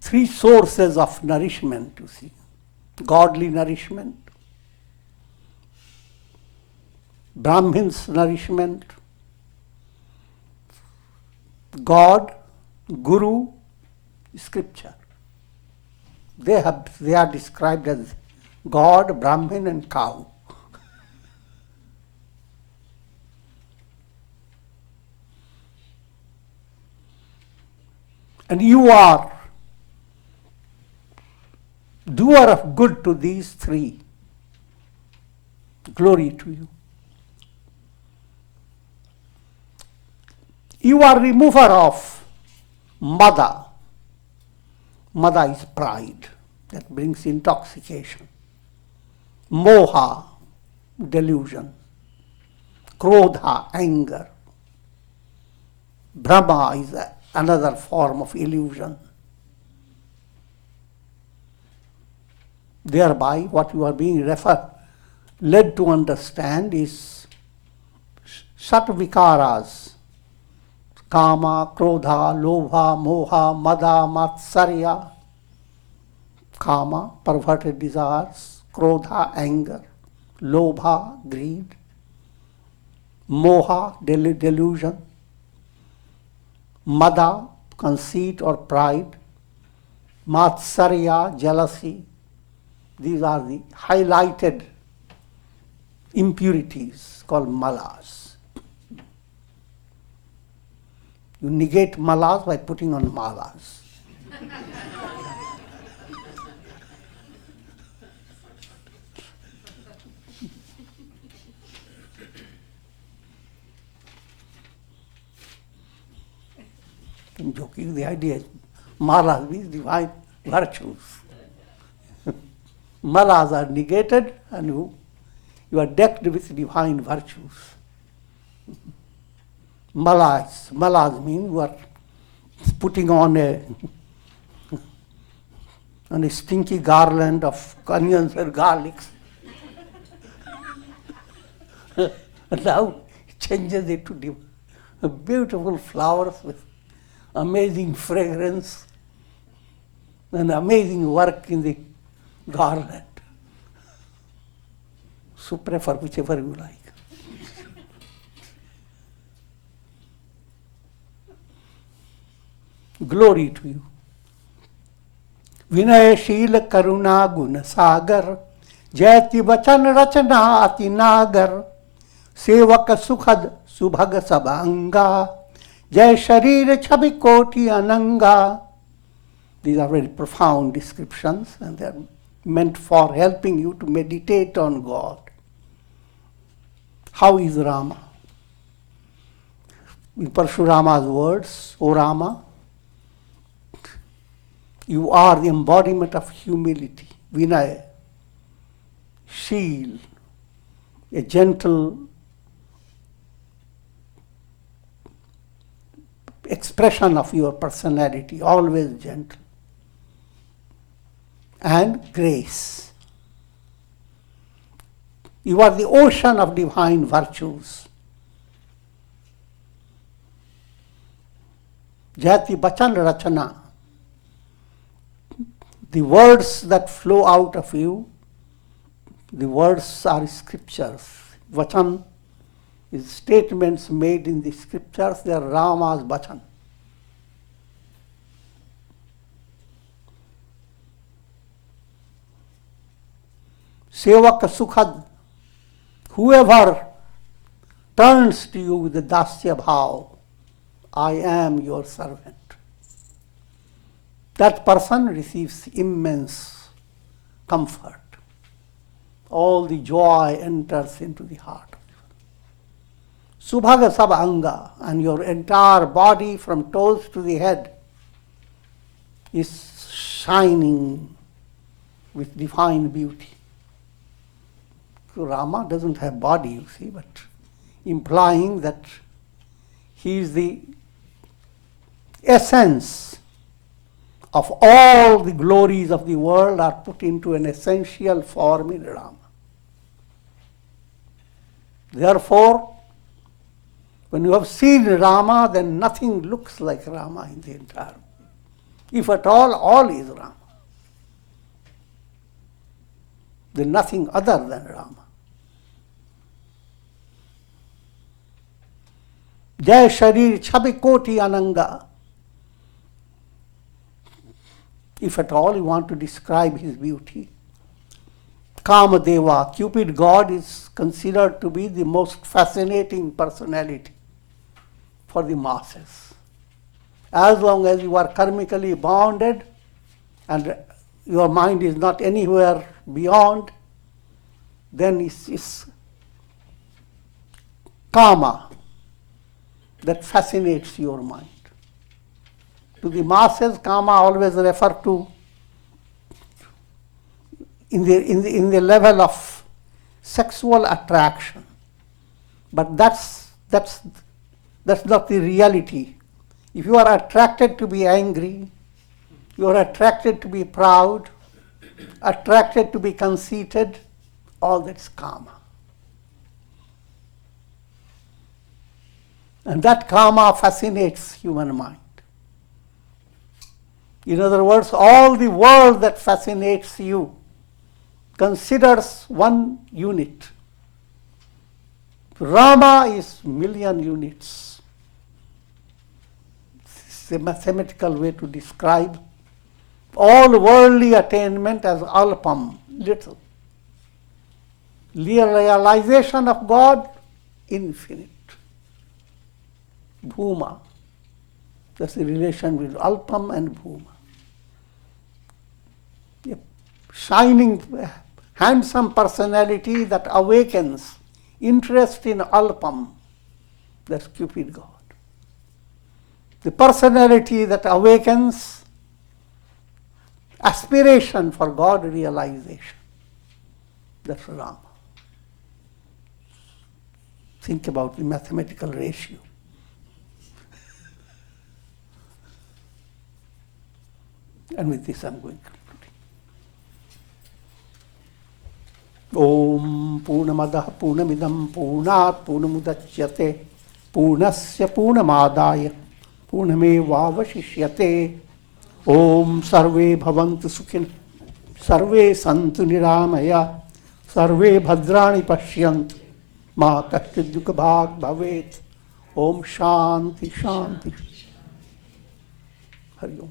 Three sources of nourishment, you see. Godly nourishment, Brahmins' nourishment, God, Guru, Scripture. They are described as God, Brahmin and cow. And you are doer of good to these three. Glory to you. You are remover of mada. Mada is pride that brings intoxication. Moha, delusion. Krodha, anger. Brahma is another form of illusion. Thereby, what you are being led to understand is Satvikaras, Kama, Krodha, Lobha, Moha, Mada, Matsarya. Kama, perverted desires. Krodha, anger. Lobha, greed. Moha, delusion. Mada, conceit or pride. Matsarya, jealousy. These are the highlighted impurities called malas. You negate malas by putting on malas. I'm joking, the idea is malas means divine virtues. Malas are negated and you are decked with divine virtues. Malas mean you are putting on a stinky garland of onions and garlics. And now it changes it to beautiful flowers with amazing fragrance and amazing work in the garland. So prefer whichever you like. Glory to you. Vinay Sheel Karuna Guna Sagar Jayati Vachan Rachana Ati Nagar Sevaka Sukhad Subhaga Sabanga Jai Sharir Chabi Koti Ananga. These are very profound descriptions, and they are meant for helping you to meditate on God. How is Rama? In Parshurama's words, O Rama, you are the embodiment of humility, Vinaya, Sheel, a gentle expression of your personality, always gentle, and grace. You are the ocean of divine virtues. Jati Bachan Rachana. The words that flow out of you, the words are scriptures. Vachan is statements made in the scriptures, they are Rama's Vachan. Sevaka Sukhad, whoever turns to you with the Dasya Bhav, I am your servant. That person receives immense comfort. All the joy enters into the heart. Subhaga Sabanga, and your entire body from toes to the head is shining with divine beauty. Rama doesn't have body, you see, but implying that he is the essence of all the glories of the world are put into an essential form in Rama. Therefore, when you have seen Rama, then nothing looks like Rama in the entire. If at all is Rama. Then nothing other than Rama. Jai Sharir Chabi Koti Ananga. If at all you want to describe his beauty, Kamadeva, Cupid God, is considered to be the most fascinating personality for the masses. As long as you are karmically bounded and your mind is not anywhere beyond, then it's Kama that fascinates your mind. To the masses, Kama always refer to in the level of sexual attraction. But that's not the reality. If you are attracted to be angry, you are attracted to be proud, attracted to be conceited, all that's Kama. And that Kama fascinates human mind. In other words, all the world that fascinates you considers one unit. Rama is million units. This is a mathematical way to describe all worldly attainment as alpam, little. Realization of God, infinite. Bhuma. That's the relation with alpam and bhuma. A shining, handsome personality that awakens interest in alpam, that's Cupid God. The personality that awakens aspiration for God realization, that's Rama. Think about the mathematical ratio. And with this I'm going concluding. Om Purnamadah Purnamidam Purnat Purnamudachyate Purnasya Purnamadaya Purnamevavashishyate. Om Sarve Bhavantu Sukhin Sarve Santu Niramaya Sarve Bhadrani Pashyantu Ma Kaschid Dukha Bhag Bhavet. Om Shanti Shanti. Hari Om.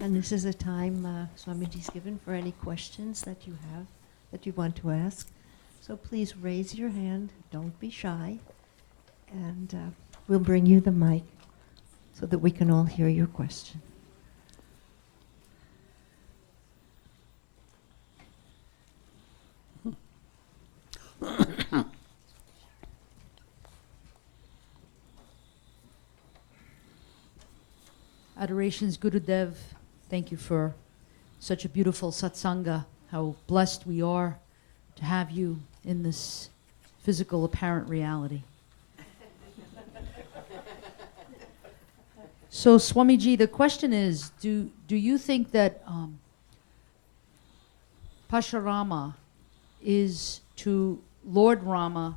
And this is a time Swamiji's given for any questions that you have, that you want to ask. So please raise your hand, don't be shy, and we'll bring you the mic so that we can all hear your question. Adorations, Gurudev. Thank you for such a beautiful satsanga. How blessed we are to have you in this physical apparent reality. So Swamiji, the question is, do you think that Pasharama is to Lord Rama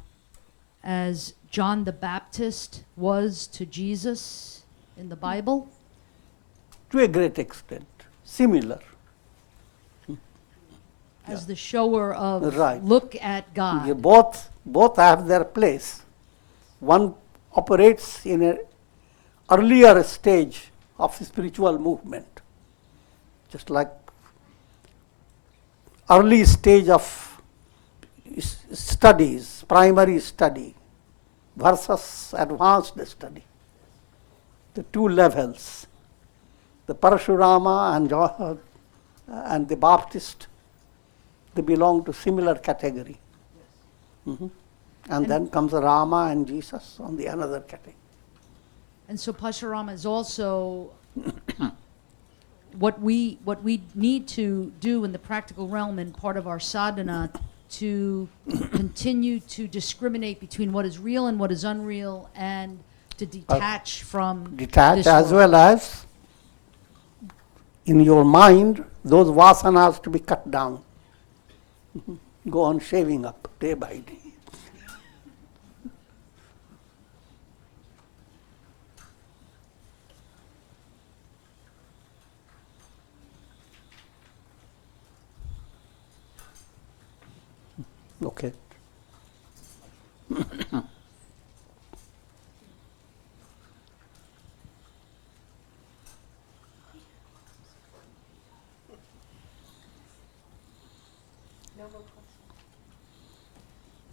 as John the Baptist was to Jesus in the Bible? To a great extent, similar. As the shower of Right. look at God. Yeah, both have their place. One operates in an earlier stage of spiritual movement, just like early stage of studies, primary study versus advanced study. The two levels, the Parashurama and the Baptist, they belong to similar category. Mhm. And then comes Rama and Jesus on the another category. And so Pasharama is also what we need to do in the practical realm and part of our sadhana to continue to discriminate between what is real and what is unreal and to detach from Detach this as world. well as in your mind, those vasanas to be cut down. Go on shaving up day by day. Okay.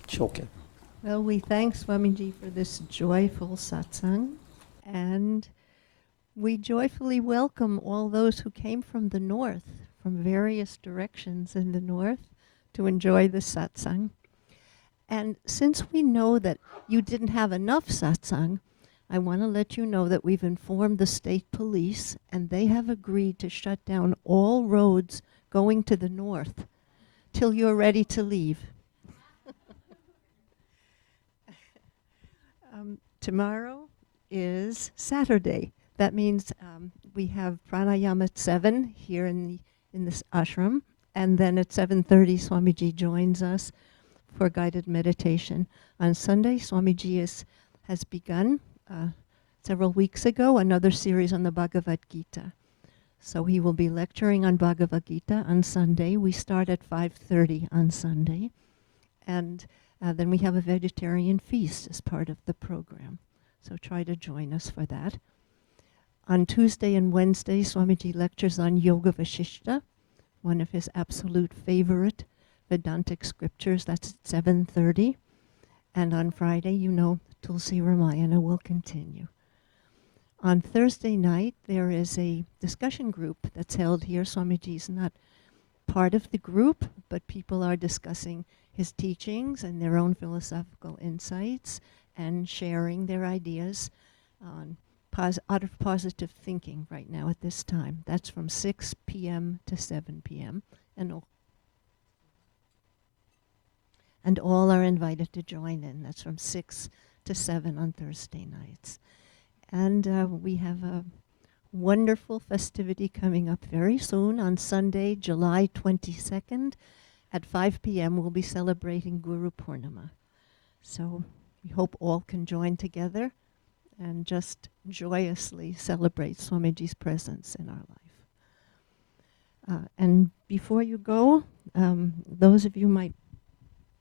It's okay. Well, we thank Swamiji for this joyful satsang, and we joyfully welcome all those who came from the north, from various directions in the north, to enjoy the satsang. And since we know that you didn't have enough satsang, I want to let you know that we've informed the state police, and they have agreed to shut down all roads going to the north till you're ready to leave. Tomorrow is Saturday. That means we have pranayama at 7 here in this ashram, and then at 7:30 Swamiji joins us for guided meditation. On Sunday, Swamiji has begun several weeks ago another series on the Bhagavad Gita. So he will be lecturing on Bhagavad Gita on Sunday. We start at 5:30 on Sunday, and then we have a vegetarian feast as part of the program. So try to join us for that. On Tuesday and Wednesday, Swamiji lectures on Yoga Vasishta, one of his absolute favorite Vedantic scriptures. That's at 7:30. And on Friday, Tulsi Ramayana will continue. On Thursday night, there is a discussion group that's held here. Swamiji's not part of the group, but people are discussing his teachings and their own philosophical insights and sharing their ideas on out of positive thinking right now at this time. That's from 6 p.m. to 7 p.m. And all are invited to join in. That's from 6 to 7 on Thursday nights. And we have a wonderful festivity coming up very soon. On Sunday, July 22nd at 5 p.m. we'll be celebrating Guru Purnima. So we hope all can join together and just joyously celebrate Swamiji's presence in our life. And before you go, those of you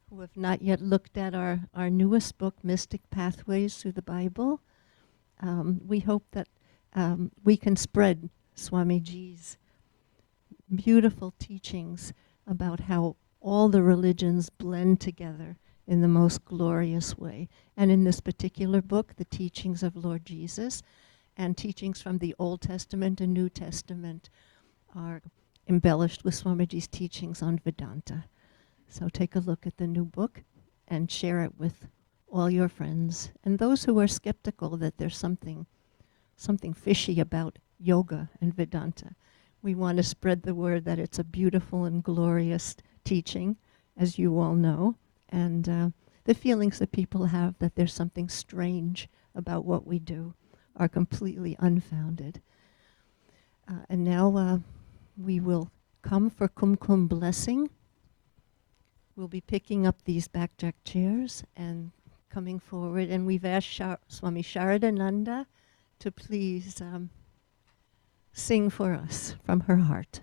who who have not yet looked at our newest book, Mystic Pathways Through the Bible, we hope that we can spread Swamiji's beautiful teachings about how all the religions blend together in the most glorious way. And in this particular book, the teachings of Lord Jesus and teachings from the Old Testament and New Testament are embellished with Swamiji's teachings on Vedanta. So take a look at the new book and share it with all your friends and those who are skeptical that there's something fishy about yoga and Vedanta. We want to spread the word that it's a beautiful and glorious teaching, as you all know, and the feelings that people have that there's something strange about what we do are completely unfounded. And now we will come for Kumkum blessing. We'll be picking up these backjack chairs and coming forward, and we've asked Swami Sharadananda to please sing for us from her heart.